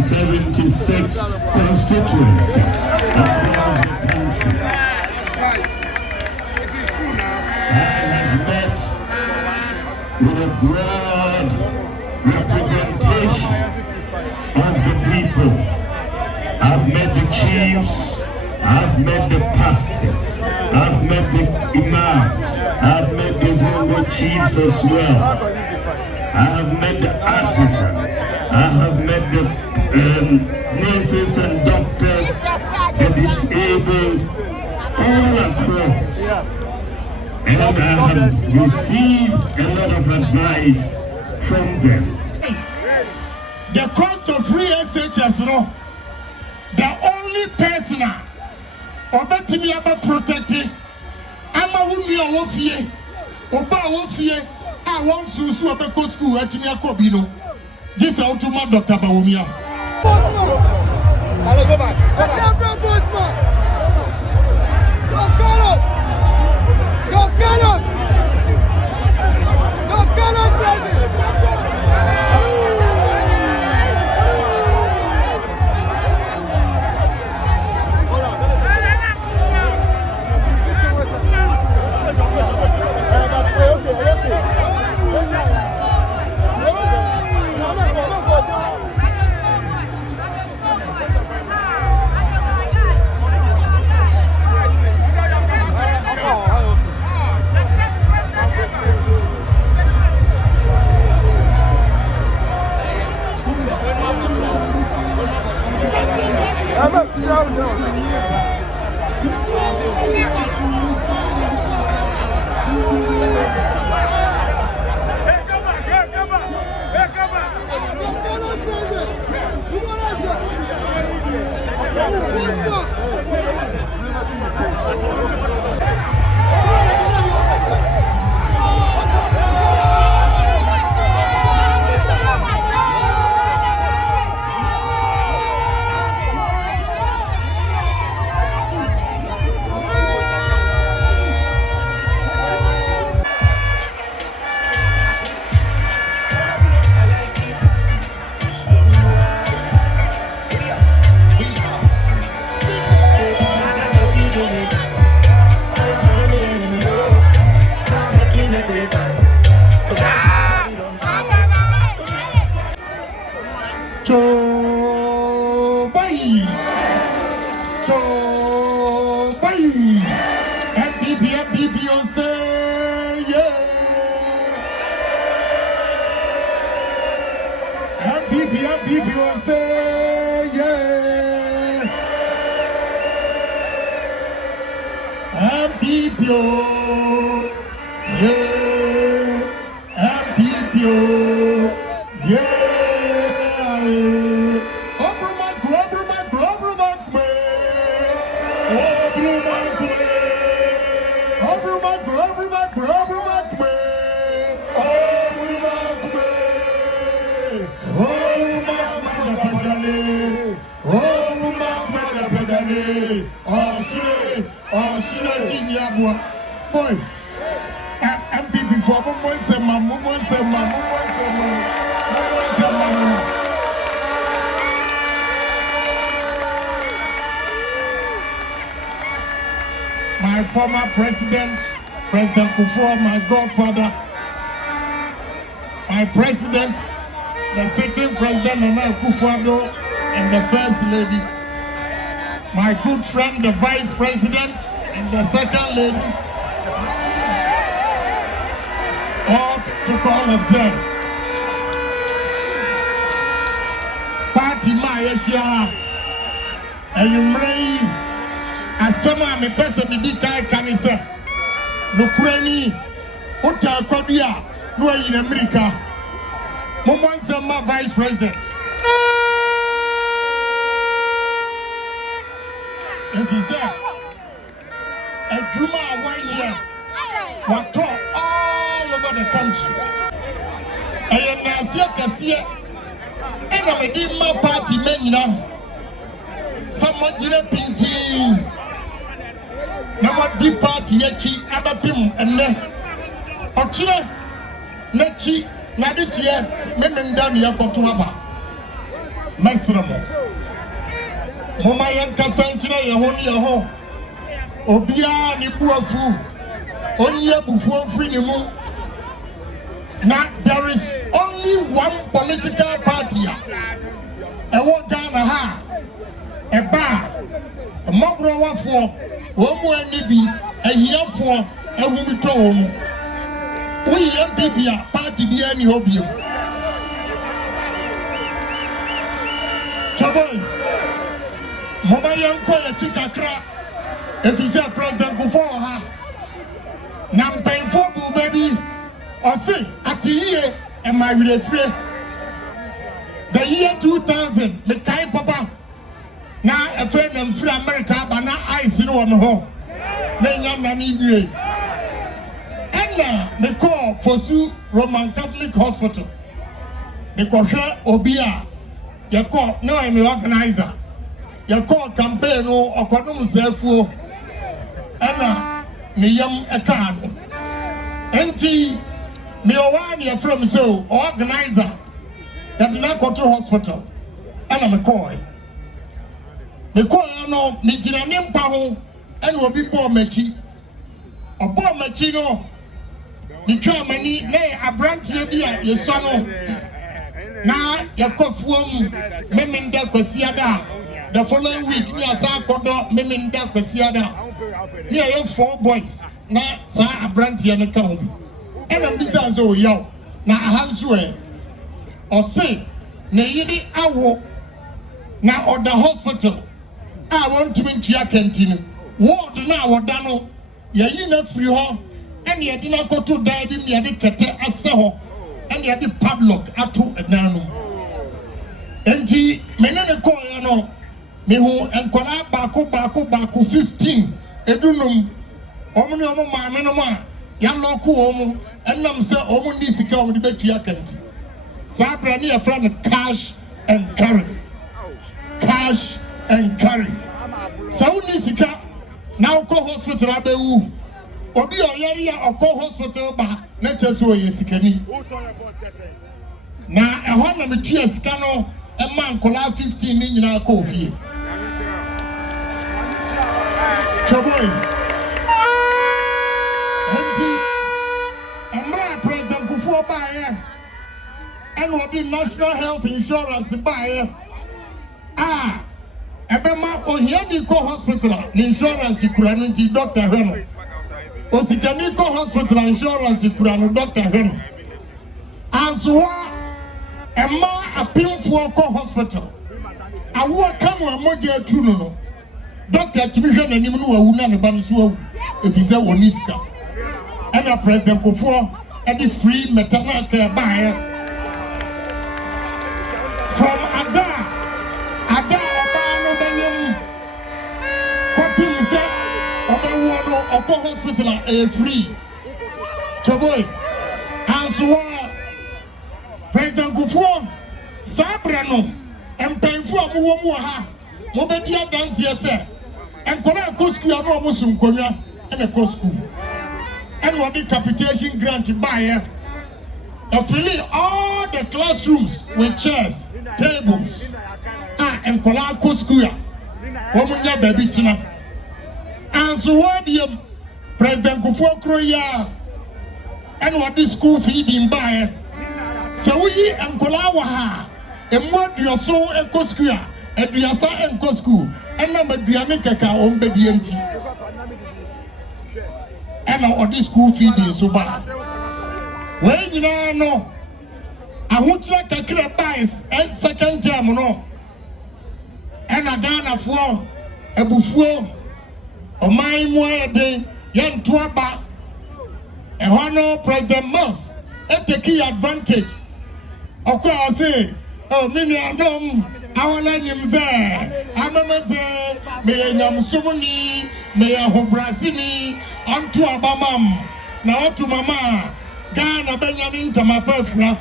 176 constituencies across the country. I have met with a broad representation of the people. I've met the chiefs, I've met the pastors, I've met the imams, I've met the Zongo chiefs as well. I have met the artisans, I have met the nurses and doctors, the disabled, all across. And I have received a lot of advice from them. The cost of free SHS, the only person obetimi aba protected ama wumi awofie oba awofie a won susu obeko school atimi akobi no jisa utuma Dr. Bawumia. Allez, go back. Go get us! Boy, MPP for my former president, President AkuffoAddo, my godfather, my president, the second president, AkuffoAddo, and the first lady, my good friend, the vice president, and the second lady, all to call of them. Party Malaysia, and you may, as someone a person in the guy can say, no cranny, Hotel Korea, no in America, Moments my vice president. And he said, a Juma 1 year, what talk all over the country. I am Nasia Cassia, and I'm a dimmer party men now. Someone did a painting. Now what deep party yet, Abapim, and then for Chile, Nechi, Nadichia, Memendam Yakotuaba. mesramo moma yankasa nkyina yeho ne yeho obia ne buafu onye bufu mfiri ne mu na there is only one political party ewo Ghana ha eba mobro wafo wo mu ani bi ahiafo ehumito wo mu we MPP party bi ani hobiem chaboy mama yanko ya chikakra efise president Akufo ha na mpenfo bu baby ose atiye e ma wirefre the year 2000 me kai papa na efe na mfiri America ba na ice no me ho na nya na ni bie enna me call for su Roman Catholic Hospital me ko hwe obi a ye call no am organizer ye call campaign no okodum safuo enna me yam eka no enti me owani e from so organizer that na Koto Hospital enna me call no me gina ne mpa ho ene obi bo machi obo machi no ni twa mani na abrantie bi a yeso no na yakofuom memenda kwasiada the following week ni asa akodo memenda kwasiada ni ayo 4 boys na sa abrantie no ka obi ene mbisa so yaw na ahanso e ose na yiri awo na oda hospital I want to meet your canteen. Ward now, what dano, Yayina free ho, and ye did not go to die in the kete asaho, and ye did padlock at 2 at nano. And ye menene koyano, mehu and kola baku 15, edunum, omni omo ma menoma, yan loku omo, and nam se omo nisika with the bet your canteen. Sabra near friend cash and carry. Cash and carry. Saudi sika now go hospital abewu. Obi oyari ya oko hospital ba na cheso yesikani. Na ehon na metua sika no e man kola 15 ni nyina ko fie. Choboy. Anti amra president Akufo ba ye. And what the national health insurance ba ye. Ebema ohiani ko hospital insurance kuranu nti doctor hweno osikani ko hospital insurance kuranu doctor hweno ansoa ema apimfo ko hospital awo kanu amoje atu no doctor timi na nim no wawu na ne ba no so wawu efise wonisika ana president Akufo and the free maternal care buy from Ada Oko hospital free. Choboy. Answa President Akufo Sabra no empanfo amuwo ha. Mo be dia dance yese. Enkola ko school amo mo sum konwa ene ko school. And what the capitation grant buy affiliate all the classrooms with chairs, tables. Enkola ko school ya. Wo munya baby tina. And so what the President Akufo Kroya and what the school feeding by. So we and Kolawa and what you saw a cosquia, a Diasa and Coscu, and number Dianica on the DMT. And what the school feeding so bad. Well, you know, I want like a clear bias and second term, no. And a Ghana for a buffo. O my moede yan tuaba e hono President Moss e take advantage okwa say oh mini adom awala nyim ze amama ze me nyam sumuni me ahobrasini antu abamam na otu mama Ghana benyamin tamapafra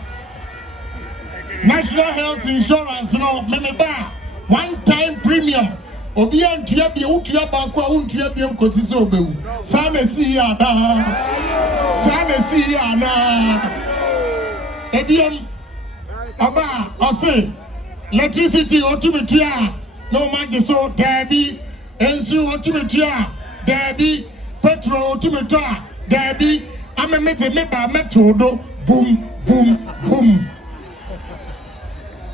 National Health Insurance no me ba one time premium obi antua bia utua ba kwa untua bia nkosi so bewu sana si ya na ebiem aba ose electricity otumitua no maji so dabi ensu otumitua dabi petrol otumitua dabi amemete meba metodo boom boom boom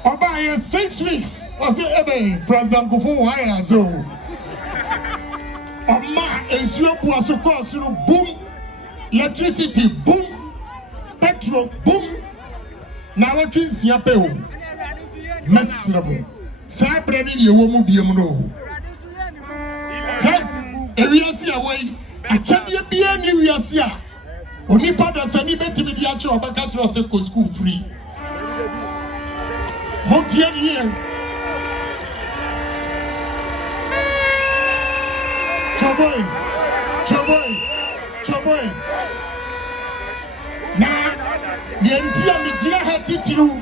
oba 6 weeks was ebe president Akufo wire so oma ensu obu asoko asuru boom electricity boom petrol boom na watwin sia pe o mesramo sa brani ye wo mu biem no ewiase awai achade bia ni wiase a onipa da sani betimi di ache obaka kire ose ko school free mo tie ni choboy na yentia mi jira hatitiru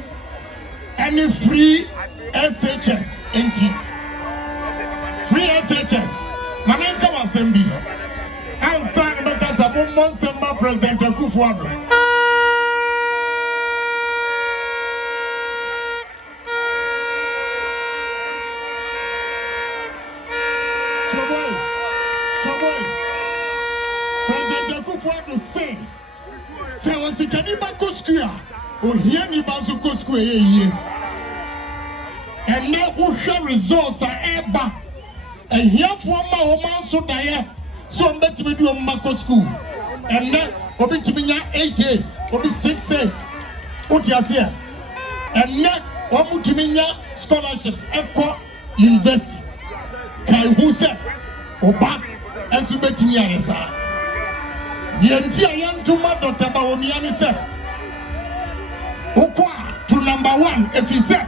any free SHS NT free SHS manenka wasembi ansa ni mekasa monsemba president AkuffoAddo choboy president AkuffoAddo say wasikani ba koskua ohia ni ba so koskua ye and now we share results are eba and here for my woman so die so bet me do mako school and now obi timinya 8 days obi 6 days what you say and now obi timinya scholarships eco university kai hu say oba ensu betimi ayesa yenti ayantuma Dr. Bawumia ni say okwa to number 1 if he say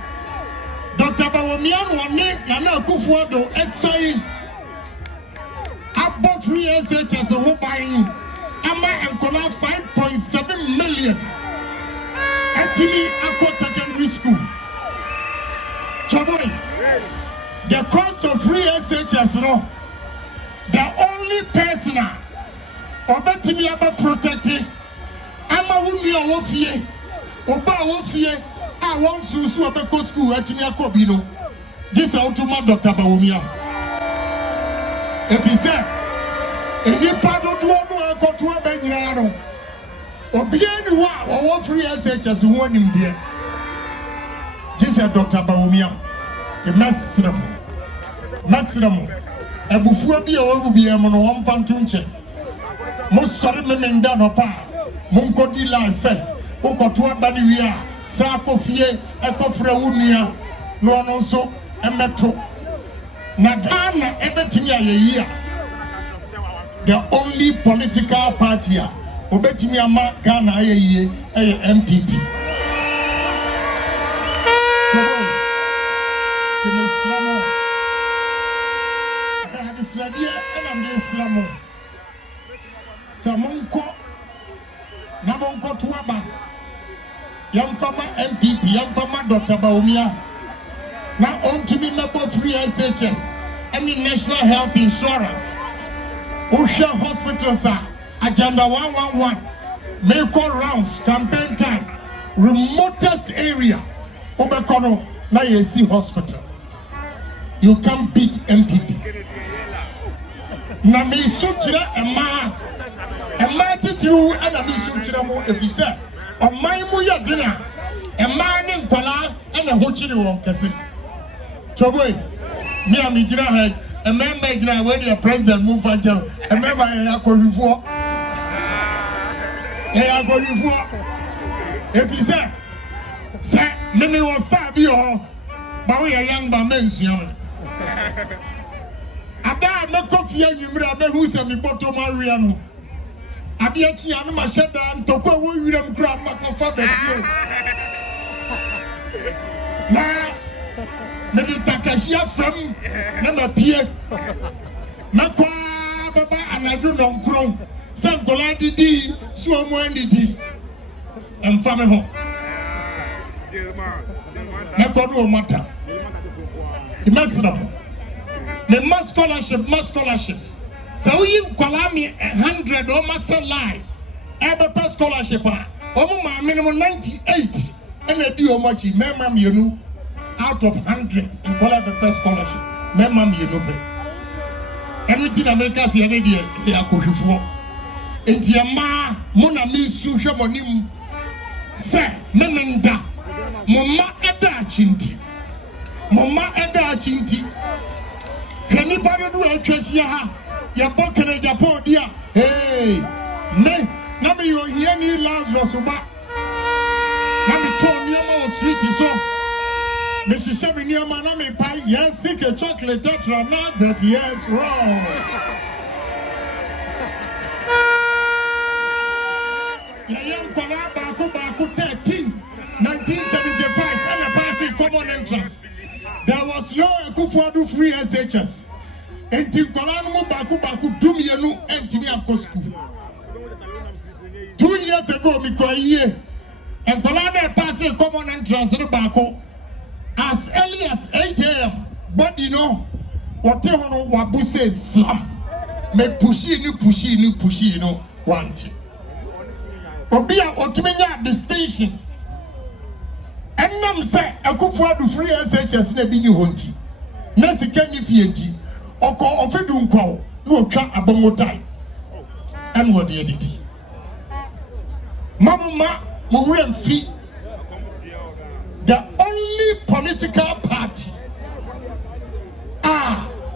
Dr. Bawumia woni na AkuffoAddo assign above free SHS who buying ama enkola 5.7 million actually across secondary school. Choboy, the cost of free SHS no, the only person obetimi aba protected ama wumi awofie oba awofie I want to go school at Yakobino. This automa Dr. Bawumia. If he said, any part of the one got to a Benjano or be anyone or free SHS who want him there. This is Dr. Bawumia. The Massimo. A buffoobi or be a mono one fantunche. Most sorry men down a pa. Munko di life first. Oko to a banny. Sa kofie ekofra wunia no no so emeto na Ghana ebetimi ayeyi the only political party obetimi ama Ghana ayeyi MPP Islamo hadisradia enamde Islamo samonko nabonko tuaba Yamfama MPP, Yamfama Dr. Bawumia. Now on to me member free SHS and the National Health Insurance. Ocean Hospitals are Agenda 111. Make all rounds, campaign time. Remotest area. Obekono na YC Hospital. You can't beat MPP. Na me sutura Emma titiru and me sutura mo if he said. On my muya dinner, a man in Kuala and a hochiri won Cassin. Choboy, me and Mijra head, a man made where the president move until a member I go before. If he said, Sir, Mimi was stab you all, but we are young by men's young. About no coffee, you may who's a bottom Mariano. Abiachi anu masheda ntokwa wo wirem kra makofa befie na me takashi afam na mapie na kwa baba anadu nonkron sankola didi suomo andidi emfame ho na kodu o mata imesra me scholarships so we call me 100 or master lie. Ever pass scholarship. Minimum 98 and a deal much. Remember, you know, out of 100 in college the best scholarship. Memam you know. Everything America see any day here Akufo. Enti ma mona mi su hwe monim se memenda momma eda chinti. Momma eda chinti. Heni pa do atwasia ha ya bokene Japan dia. Hey, me na me yo here ni Lazarus ba. Na me turn near my street so. Mrs. Shabini man me pie, yes, pick a chocolate tetra now that yes, wrong. Yayam Kola Baku 13, 1975, and a passing common entrance. There was no AkuffoAddo free SHS. And Tinkolanu Baku Dumianu and Tiniamko school. 2 years ago, Mikoye, and Kolana passing common entrance in the Baku. As early as 8 a.m. But you know, whatever Wabu says, slam. Me pushy, you know, want. Obia Otumenya distinction. And nam say, AkuffoAddo free SHS ne bini honti. Nasi keni fienti. Oko ofedun kwao. No cha abomotai. And what the editi. Mama, Muriam fi. The only political party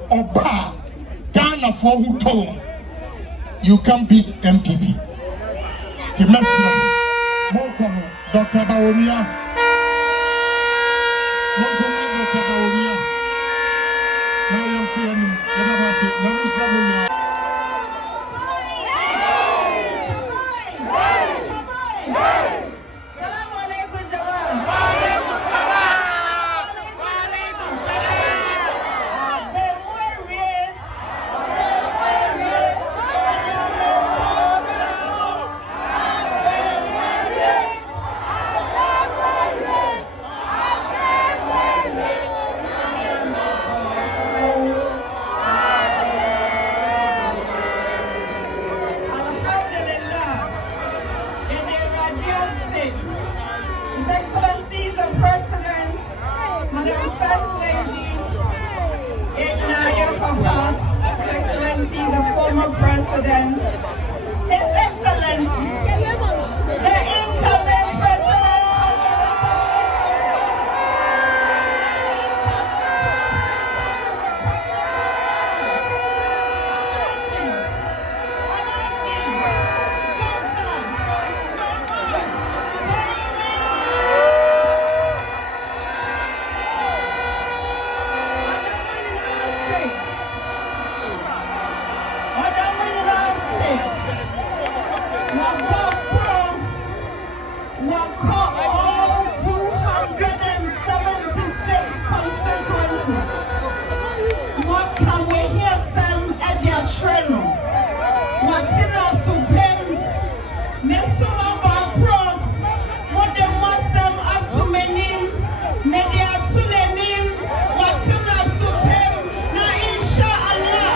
Oba Ghana for who told you can beat MPP. The Muslim Mokono, Dr. Bawumia. Dr. Bawumia. Now I am clearing the His Excellency the President, Madam First Lady, His Excellency the former President, His Excellency the incoming President of the all 276 constituencies. What can we hear some at your treno? What's in our supreme? Nesuma Bapro, what the Muslim are to meaning, media to the name, what's in our supreme? Now, inshallah,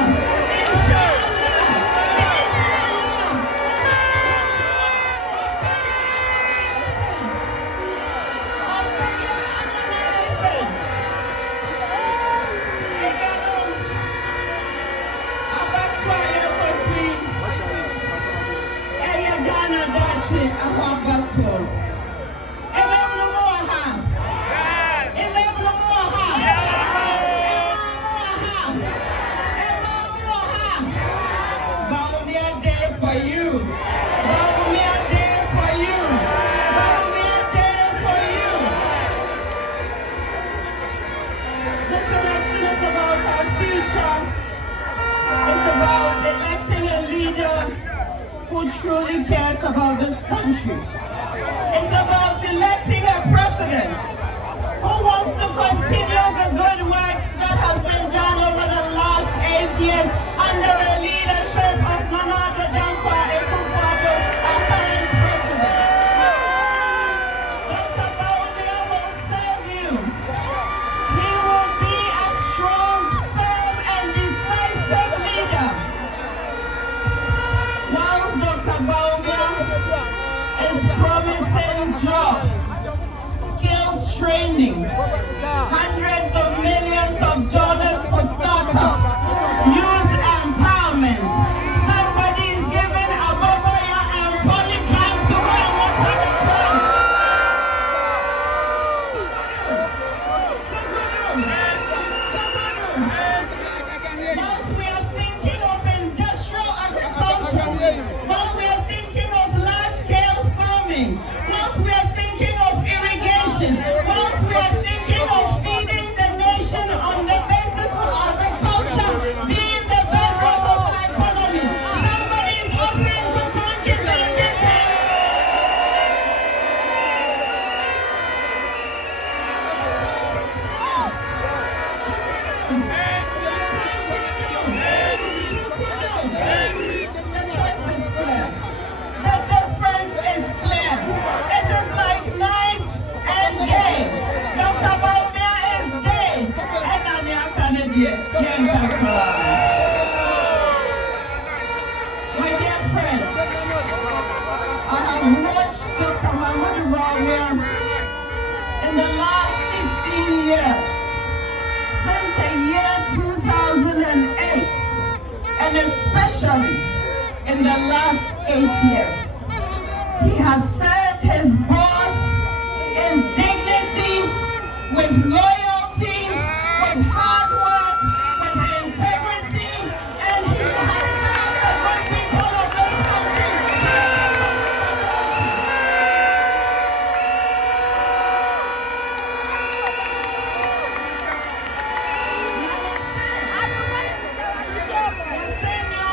Bawumia Day for you. Bawumia Day for you. Bawumia Day for you. This election is about our future. It's about electing a leader who truly cares about this country. It's about electing a president who wants to continue the good works that has been done over the last 8 years under the leadership of AkuffoAddo, our current president. Dr. Bawumia will serve you. He will be a strong, firm, and decisive leader. Whilst Dr. Bawumia is promising jobs, skills training, My dear friends, I have watched Dr. Bawumia in the last 16 years, since the year 2008, and especially in the last 8 years. He has served his boss in dignity, with loyalty, with hard work, with integrity, and he has served the good people of this country to the best of his ability.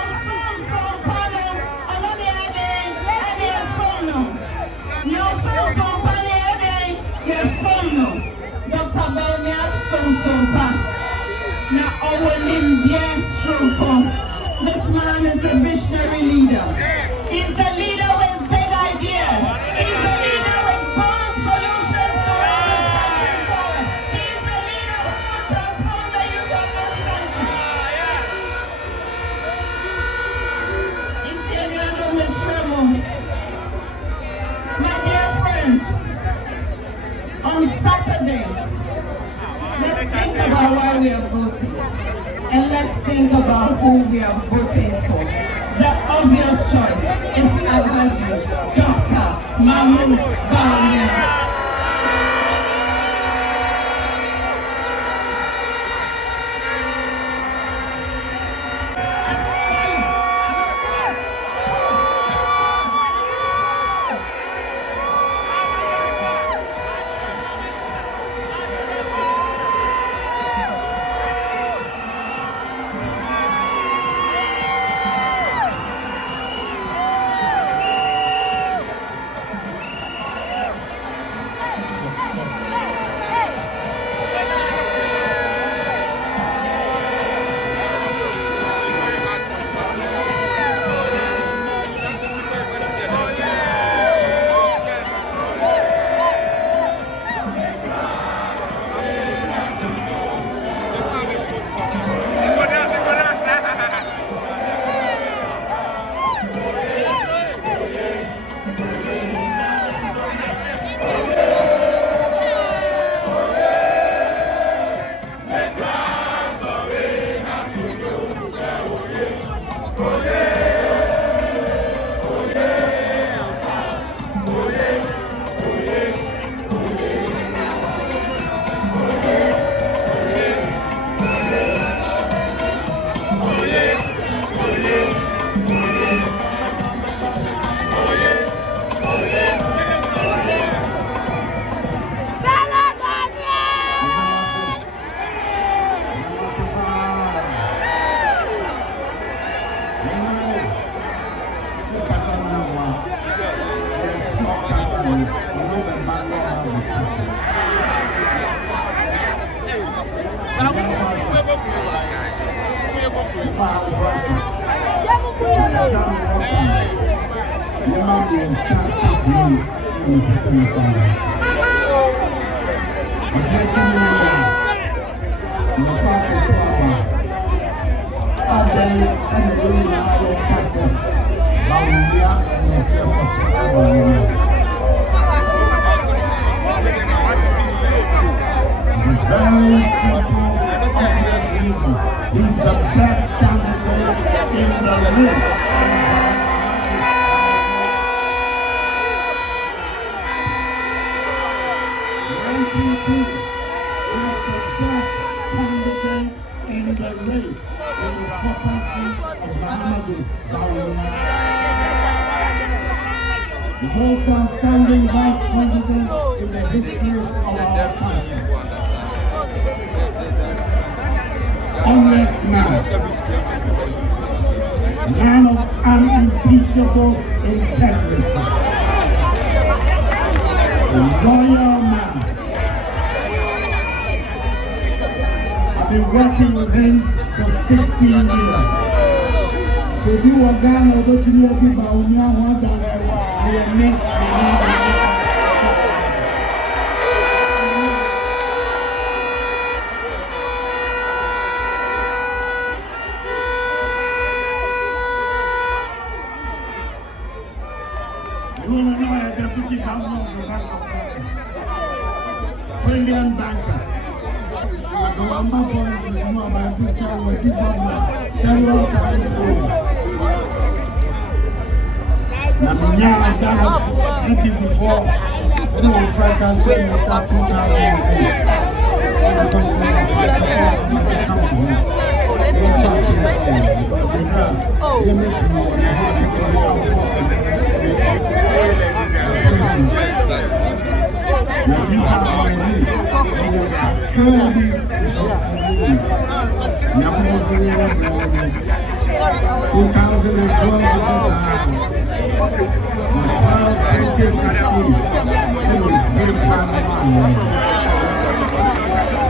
Dr. Bawumia Somsompa. Now, our Indian stroke. This man is a visionary leader. He's a leader with big ideas. He's a leader with bold solutions to move this country forward. He's the leader who will transform the youth of this country. My dear friends, on Saturday, let's think about why we are voting. And let's think about who we are voting for. The obvious choice is Alhaji Dr. Bawumia. Very simple, obvious reason. He's the best candidate in the race. NPP is the best candidate in the race. It is focusing of Bawumia. The most outstanding vice president in the history of our country. Honest man of unimpeachable integrity, a loyal man. I've been working with him for 16 years. So you are Ghana over to the Bawumia one dance. I am Deputy Governor of the Bank of Ghana, brilliant banker. The one point is more about this time with the governor several times over. Naminya Ghana MP before, when I was fracas in the start 2008.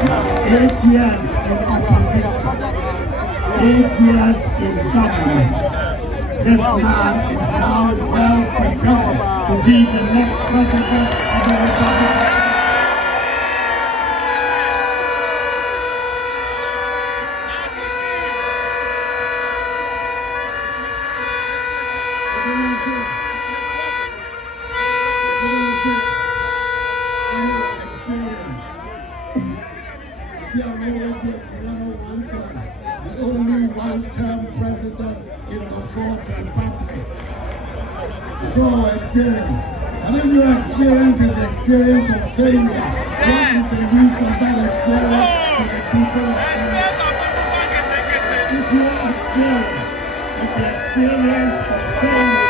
Now, 8 years in opposition, 8 years in government. This man is now well prepared to be the next president of the Republic. The only one-term president in the Fourth Republic. It's all experience. And if your experience is the experience of failure, what is the use of that experience to the people of Ghana? If your experience is the experience of failure,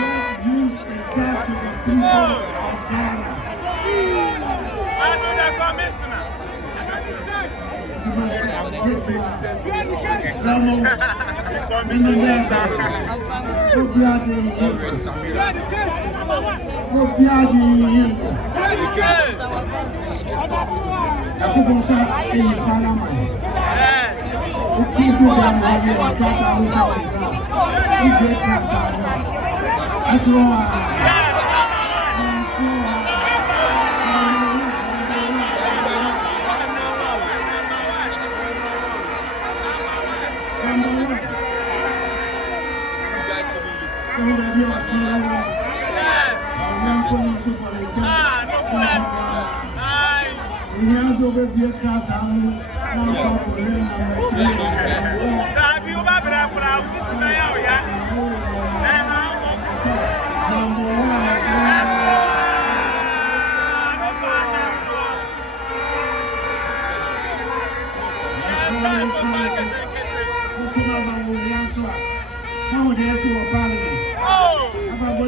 what use is that to the people of Ghana?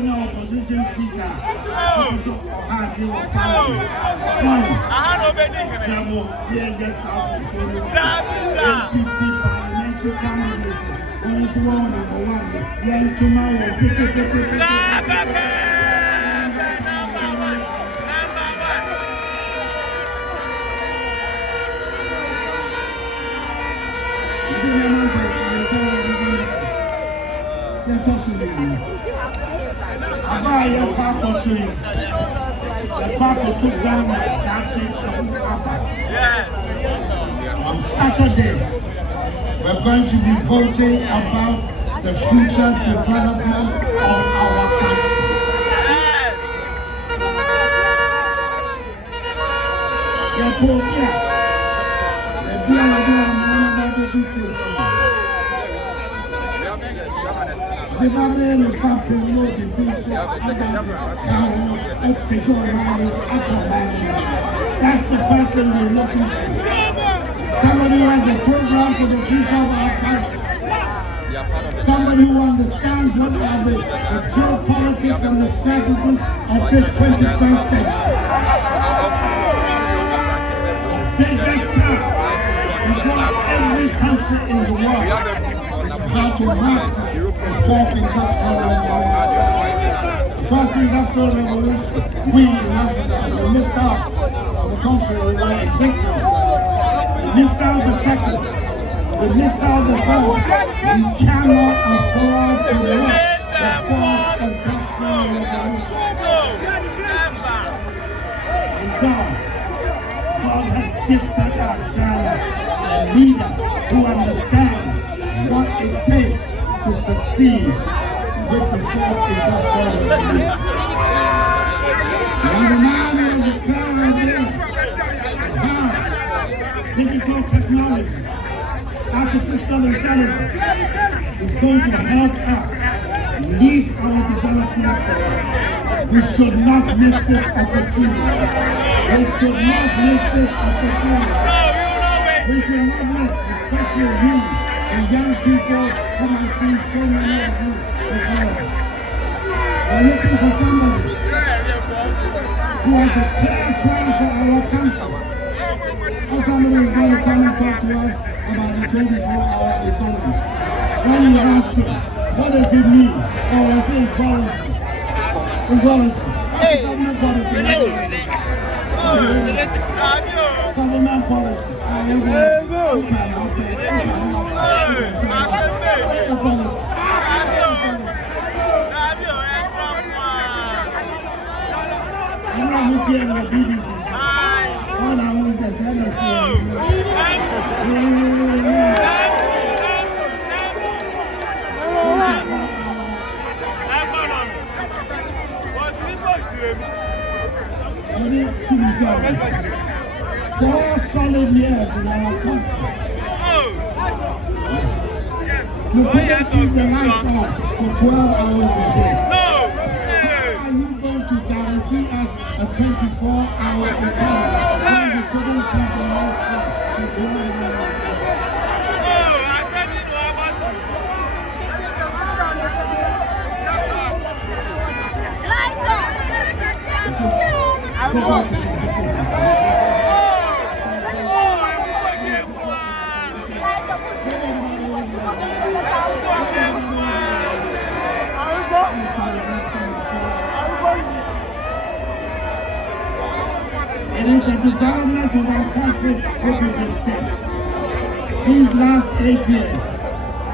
Opposition speaker, on Saturday, we're going to be voting about the future development of our country. That's the person we're looking for. Somebody who has a program for the future of our country. Somebody who understands what are the geopolitics and the strategies of this 21st century. The biggest task before every country in the world is how to master the fourth industrial revolution. The first industrial revolution, we in Africa, we missed out on the country we were existing. We missed out the second. We missed out the third. We cannot afford to miss the fourth industrial revolution. And God has gifted us Ghana a leader who understands what it takes to succeed with the fourth industrial revolution. We have a man who has a clear idea of how digital technology, artificial intelligence is going to help us lead our development forward. We should not miss this opportunity. We should not miss this opportunity. We should not miss, especially you and young people whom I see so many of you before us. They're looking for somebody who has a clear plan for our country. Or somebody who's going to come and talk to us about the 24-hour economy. When you ask him, what does it mean? Oh, I say it's voluntary. It's voluntary. What's the government policy? Government policy. I'm not here with BBC. One I was a senator. For 4 solid years in our country, you couldn't keep the lights on for 12 hours a day. How are you going to guarantee us a 24-hour economy when you couldn't keep the lights on for 12 hours a day? It is the development of our country which is at stake. These last 8 years,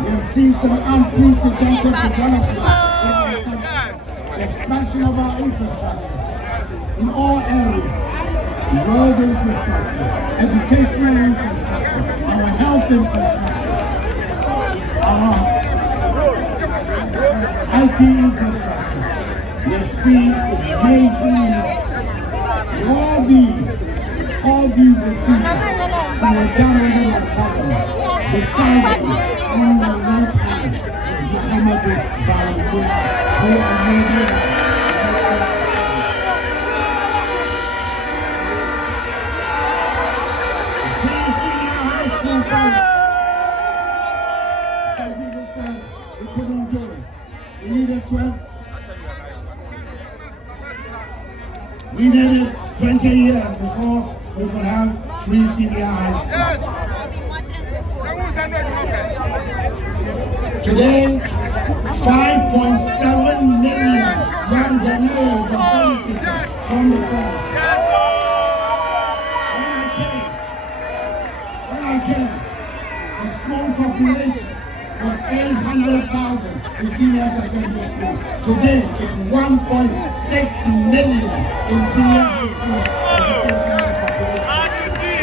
we have seen some unprecedented development in our country. The expansion of our infrastructure in all areas, road infrastructure, educational infrastructure, our health infrastructure, our IT infrastructure. We have seen amazing results. And all these achievements that were done under my government. Beside me, on my right hand, is Bawumia, who enabled we couldn't do it. We needed 20 years before we could have free senior high school. Today, 5.7 million young Ghanaians are benefiting from the course. When I came, the school population was 800,000 in senior secondary school. Today, it's 1.6 million in senior high school educational population.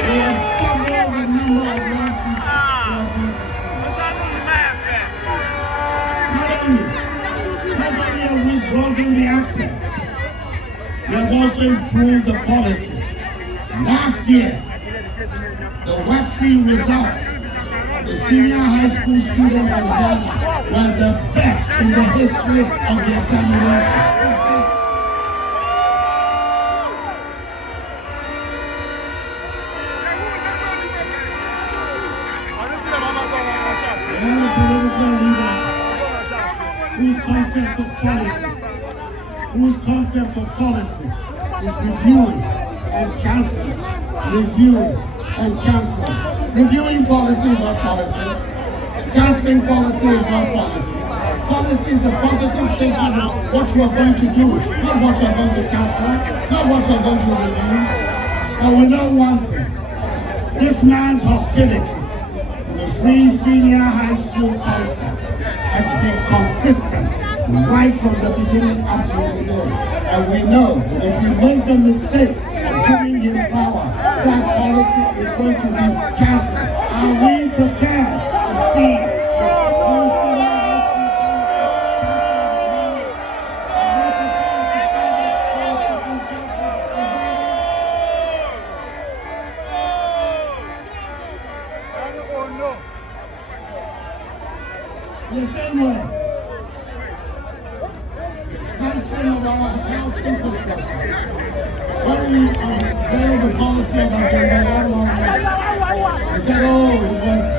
We have doubled the number of young people who are going to school. Not only have we broadened the access, we have also improved the quality. Last year, the waxy results, the senior high school students in Ghana were the best in the history of the examination. We have a political leader whose concept of policy is reviewing and cancelling, reviewing and cancelling. Reviewing policy is not policy. Cancelling policy is not policy. Policy is a positive statement of what you are going to do, not what you are going to cancel, not what you are going to review. And we know one thing. This man's hostility to the free senior high school concept has been consistent right from the beginning up to today. And we know that if we make the mistake of giving him power, that policy is going to be cancelled. Are we prepared to see the free senior high school concept cancelled? the same way. Expansion of our health infrastructure. When we unveiled the policy of Agenda 111, they said, oh, it was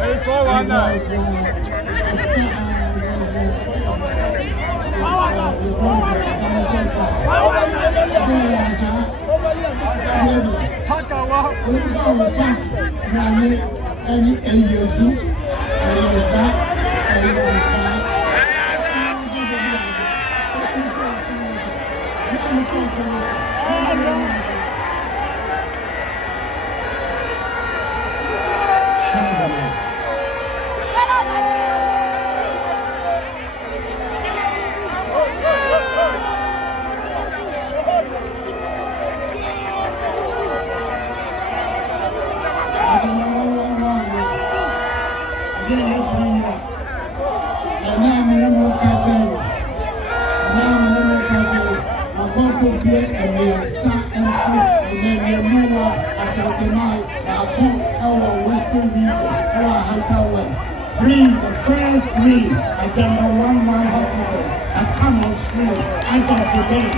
the first three Agenda 111 hospitals have come on stream as of today.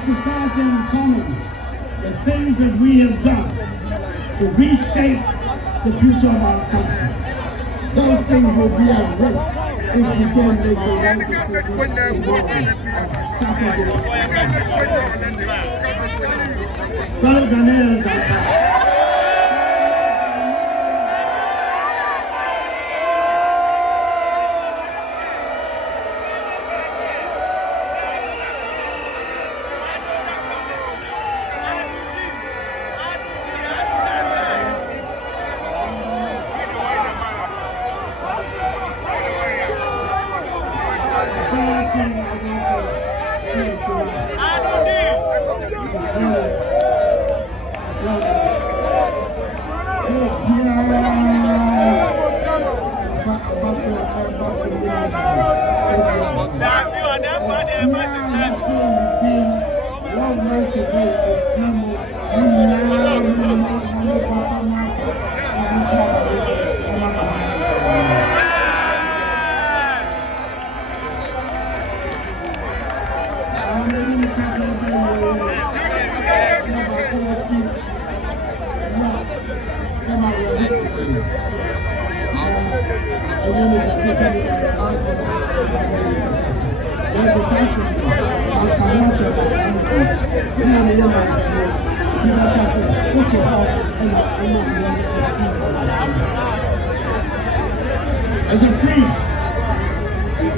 Society and autonomy, the things that we have done to reshape the future of our country, those things will be at risk if we don't make the right decision tomorrow, Saturday. Fellow Ghanaians are back.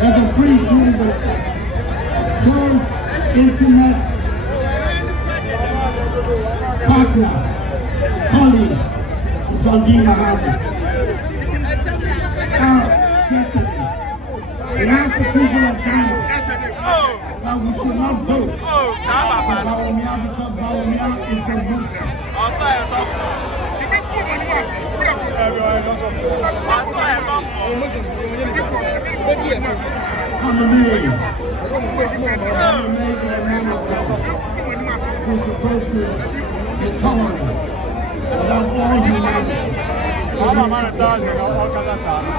As a priest who is a close, intimate partner, colleague, John D. Mahama. Yesterday, he asked the people of Ghana that we should not vote for Bawumia because Bawumia is a Muslim. I'm amazed. I'm amazed at a man of God who's supposed to be tolerant and love all humanity.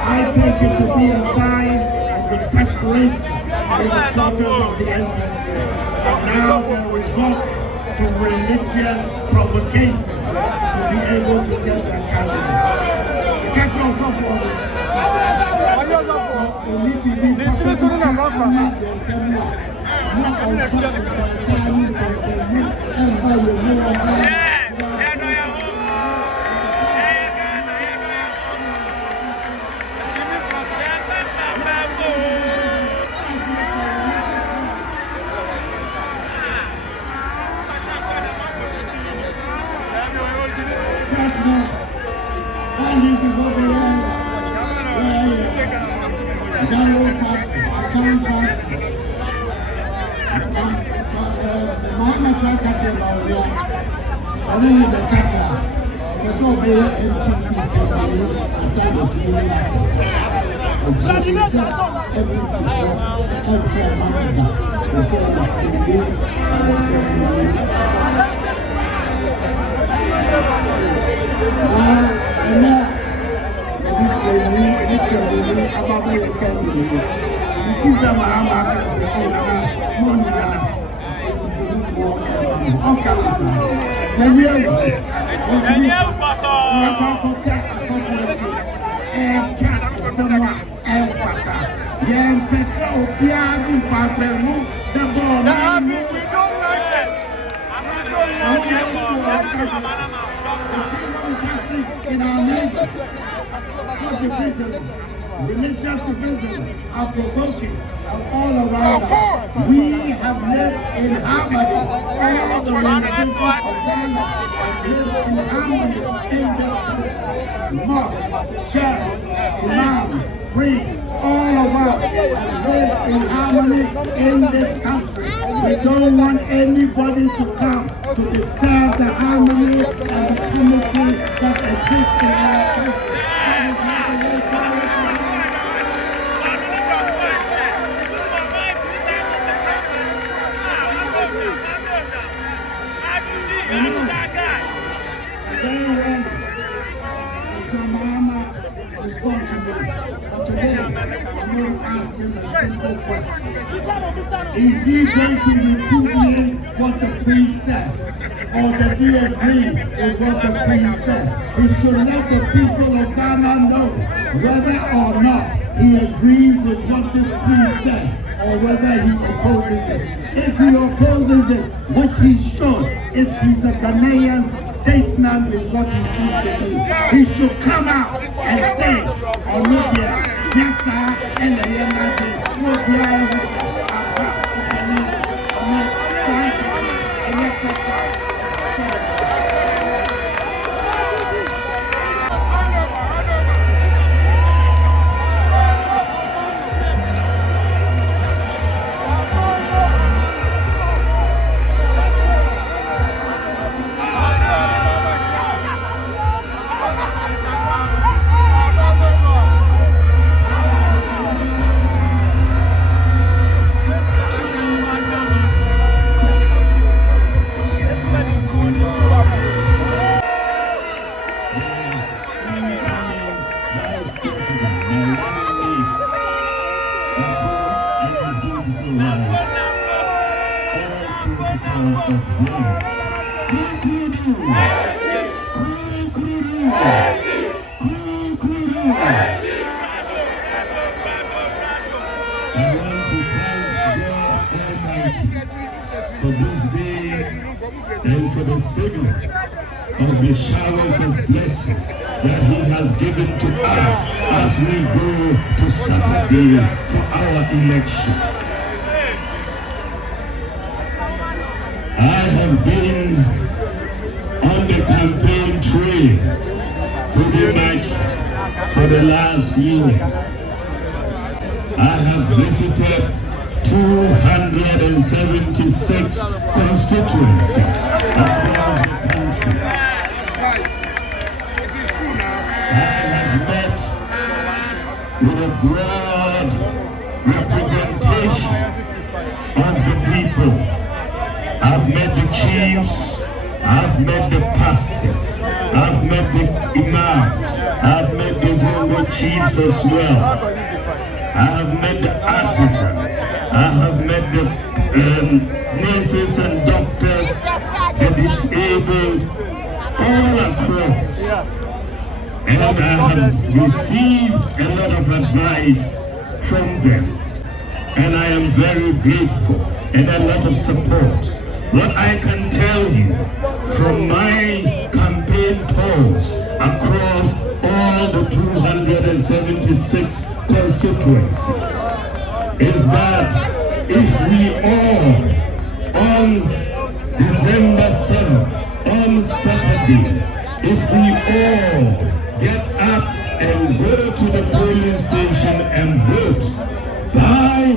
I take it to be a sign of the desperation of the supporters of the NDC. And now they're resorting to religious provocation to be able to get their candidate. Catch yourself for it. Mama try to catch him Bawumia. Challenge the Kasa. Because over here, MPP can be assigned to the Kasa. So he said, everything else for Mama. And so he's in there. Now, in our neighbor, what divisions, religious divisions are provoking all around us. We have lived in harmony. All the religions of Ghana have lived in harmony in this country. Mosque, church, imam, priest, all of us have lived in harmony in this country. We don't want anybody to come to disturb the harmony and the unity that exists in our country. Respond to me. But today, I'm going to ask him a simple question. Is he going to repudiate what the priest said? Or does he agree with what the priest said? He should let the people of Ghana know whether or not he agrees with what this priest said, or whether he opposes it. If he opposes it, which he should, if he's a Ghanaian statesman with what he sees to be, he should come out and say, oh no dear, yes sir, and the Yamati, no dear, for this day and for the signal of the showers of blessing that he has given to us as we go to Saturday for our election. I have been on the campaign trail pretty much for the last year. I have visited 276 constituencies across the country. I have met with a broad representation of the people. I've met the chiefs, I've met the pastors, I've met the imams, I've met the Zongo chiefs as well. I have met the artisans, I have met the nurses and doctors, the disabled, all across. And I have received a lot of advice from them. And I am very grateful and a lot of support. What I can tell you from my campaign tours across all the 276 constituencies is that if we all, on December 7th, on Saturday, if we all get up and go to the polling station and vote by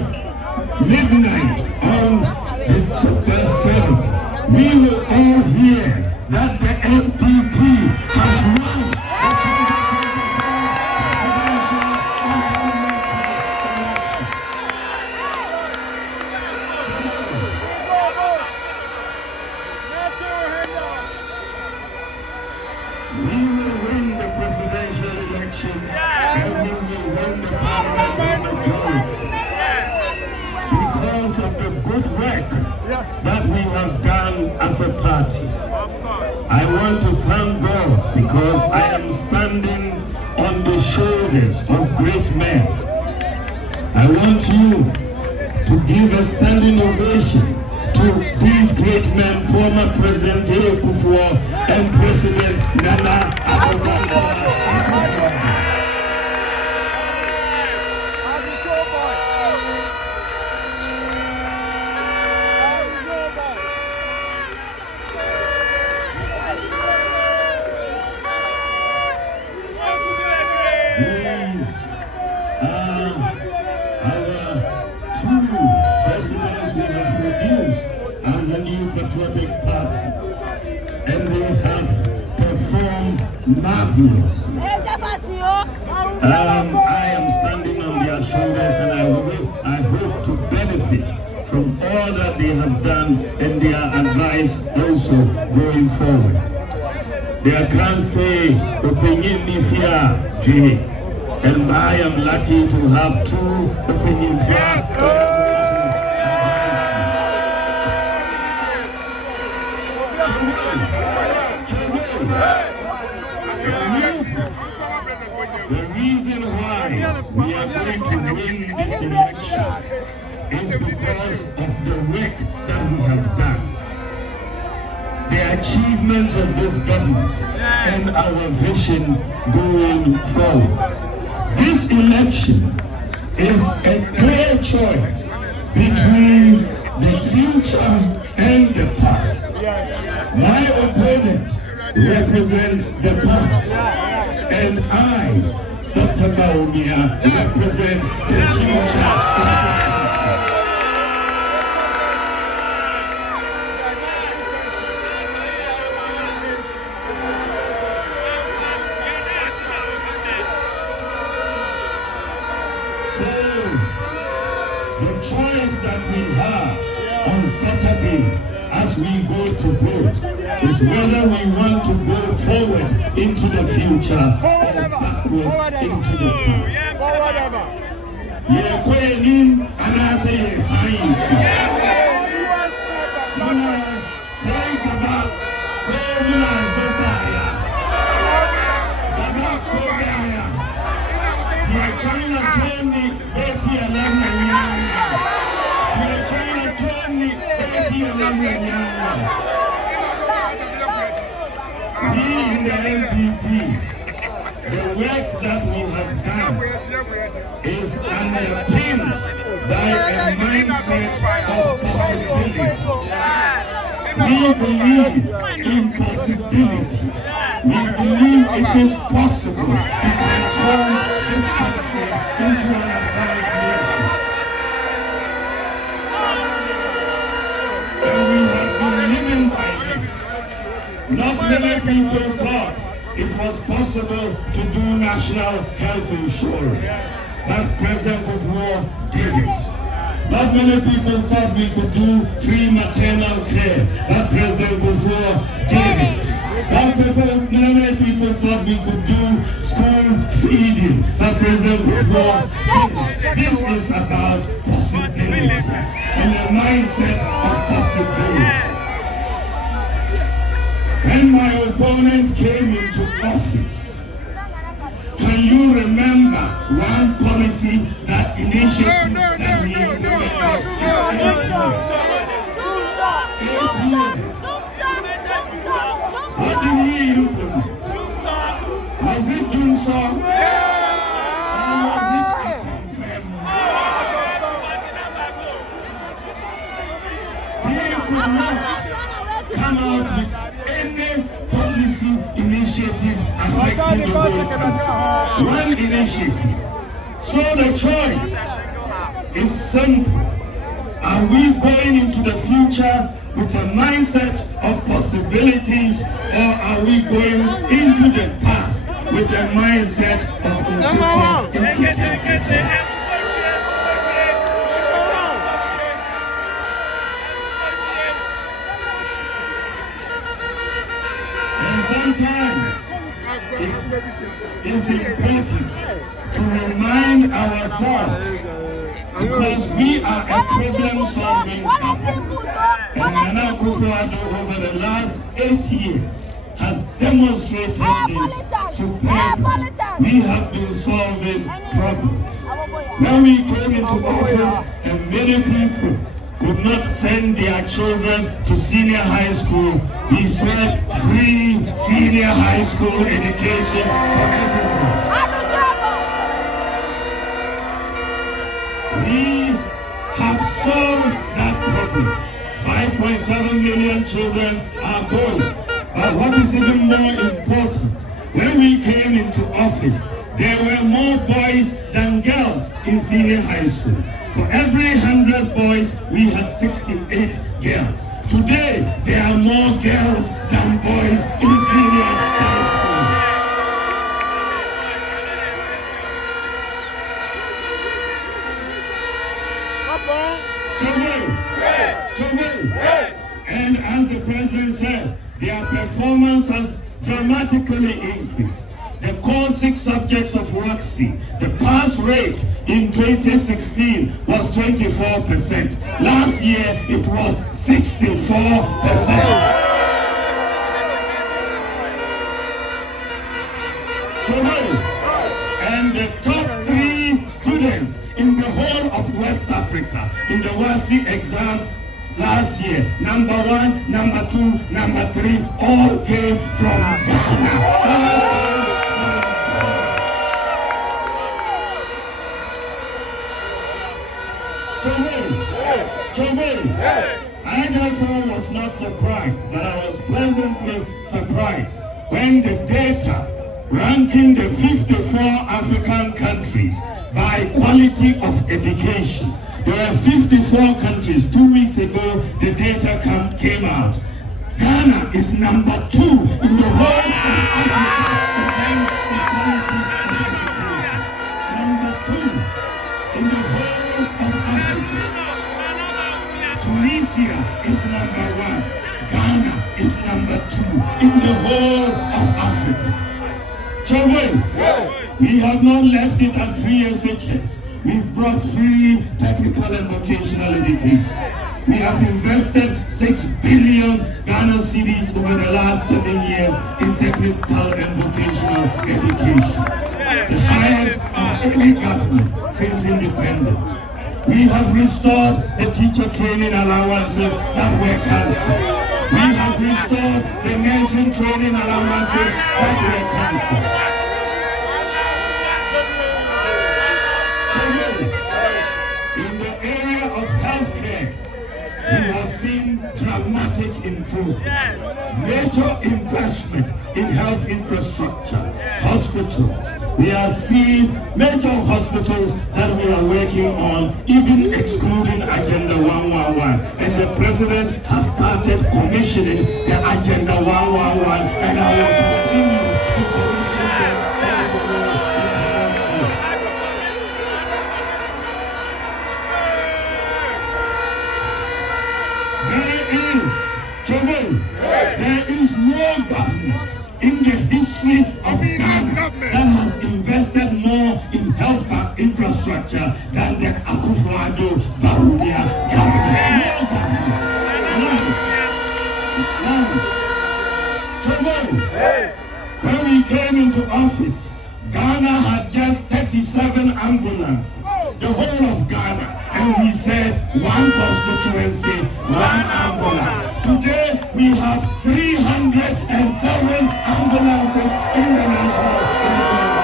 midnight on December 7th, we will all hear that the MPP has won the 2025 we will win the presidential election and we will win the parliamentary majority because of the good work that we have done as a party. I want to thank God because I am standing on the shoulders of great men. I want you to give a standing ovation to these great men, former President AkuffoAddo and President Nana Akufo-Addo. These are our two presidents we have produced as the new patriotic party, and they have performed marvelously. I am standing on their shoulders, and I hope to benefit from all that they have done and their advice also going forward. They can't say opinion if you are Jimmy, and I am lucky to have two opinion fans. The reason why we are going to win this election is because of the work that we have done, the achievements of this government, and our vision going forward. This election is a clear choice between the future and the past. My opponent represents the past, and I, Dr. Bawumia, represents the future of this country. So, the choice that we have on Saturday as we go to vote is whether we want to go forward into the future or backwards into the past. Yeah, Queen, and I say yes, think about where we are so far. China told me, Betty, I love my China told me, Betty, I love my we in the MPP, the work that we have done is underpinned by a mindset of possibilities. We believe in possibilities. We believe it is possible to transform this country into an advanced nation. And we have been living by this. Not many people thought it was possible to do national health insurance. But President AkuffoAddo did it. Not many people thought we could do free maternal care. But President AkuffoAddo did it. Many people thought we could do school feeding. But President AkuffoAddo did it. This is about possibilities and the mindset of possibilities. When my opponents came into office, can you remember one policy that initiative that we implemented in 8 years? What did we implement? Was it Doomsaw? Or was it a confirmed? He could not come out with any policy initiative affecting the whole country. One initiative. So the choice is simple. Are we going into the future with a mindset of possibilities, or are we going into the past with a mindset of impossibility? And sometimes it's important to remind ourselves, because we are a problem-solving government. And AkuffoAddo over the last 8 years has demonstrated this superbly. We have been solving problems. When we came into office, and many people could not send their children to senior high school, we said free senior high school education for everyone. We have solved that problem. 5.7 million children are going. But what is even more important, when we came into office, there were more boys than girls in senior high school. For every 100 boys, we had 68 girls. Today, there are more girls than boys in senior high school. And as the president said, their performance has dramatically increased. The core 6 subjects of WACC, the pass rate in 2016 was 24%. Last year, it was 64%. And the top 3 students in the whole of West Africa in the WACC exam last year, number 1, number 2, number 3, all came from Ghana. I therefore was not surprised, but I was pleasantly surprised when the data ranking the 54 African countries by quality of education. There were 54 countries. 2 weeks ago, the data came out. Ghana is number 2 in the whole of Africa in terms of quality of education. Number 2 in the whole of Africa. Tunisia is number 1. Ghana is number 2 in the whole of Africa. We have not left it at free SHS. We've brought free technical and vocational education. We have invested 6 billion Ghana cedis over the last 7 years in technical and vocational education. The highest of any government since independence. We have restored the teacher training allowances that were cancelled. We have restored the nursing training allowances that were cancelled. In the area of healthcare, we have seen dramatic improvement. Major investment in health infrastructure, hospitals. We are seeing major hospitals that we are working on, even excluding Agenda 111. And the president has started commissioning the Agenda 111, and I will continue to commission them all the way. There is no government in the history of Ghana that has invested more in health infrastructure than the AkuffoAddo Bawumia government. No government. When we came into office, Ghana had just 37 ambulances, the whole of Ghana. And we said 1 constituency, 1 ambulance. Today we have 307 ambulances in the national ambulance.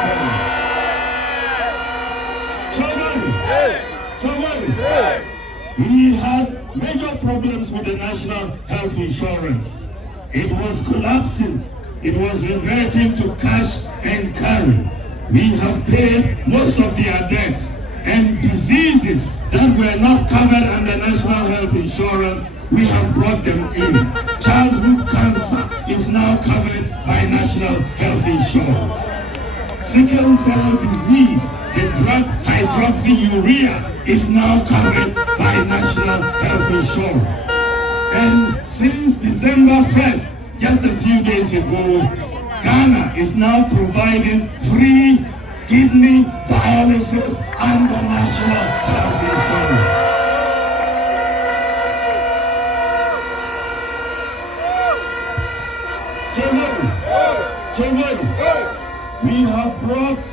We had major problems with the national health insurance. It was collapsing. It was reverting to cash and carry. We have paid most of their debts, and diseases that were not covered under national health insurance, we have brought them in. Childhood cancer is now covered by national health insurance. Sickle cell disease, the drug hydroxyurea, is now covered by national health insurance. And since December 1st, just a few days ago, Ghana is now providing free kidney dialysis under national health insurance. We have brought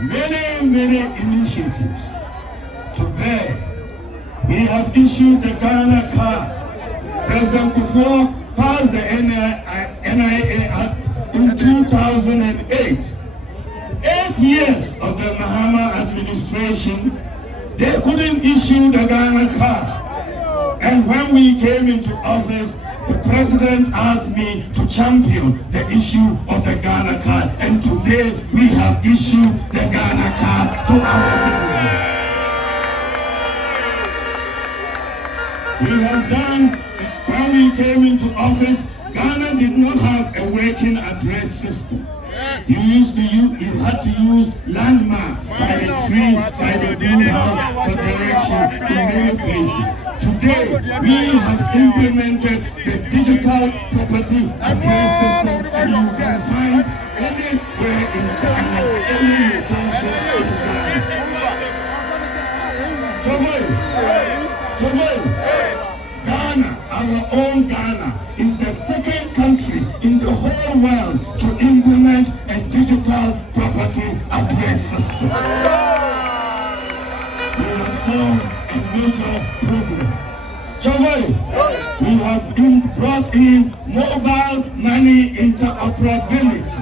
many initiatives to bear. We have issued the Ghana card. President Akufo passed the NIA Act in 2008. 8 years of the Mahama administration, they couldn't issue the Ghana card. And when we came into office, the president asked me to champion the issue of the Ghana card. And today we have issued the Ghana card to our citizens. We have done, when we came into office, Ghana did not have a working address system. You had to use landmarks by the tree, by the blue house for directions in many places. Today, we have implemented the digital property address system, and you can find anywhere in Ghana, any location in Ghana. Ghana, our own Ghana, is the second country in the whole world to implement a digital property address system. We have solved a major problem. We have brought in mobile money interoperability.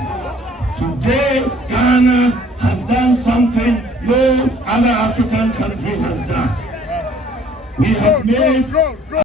Today, Ghana has done something no other African country has done. We have made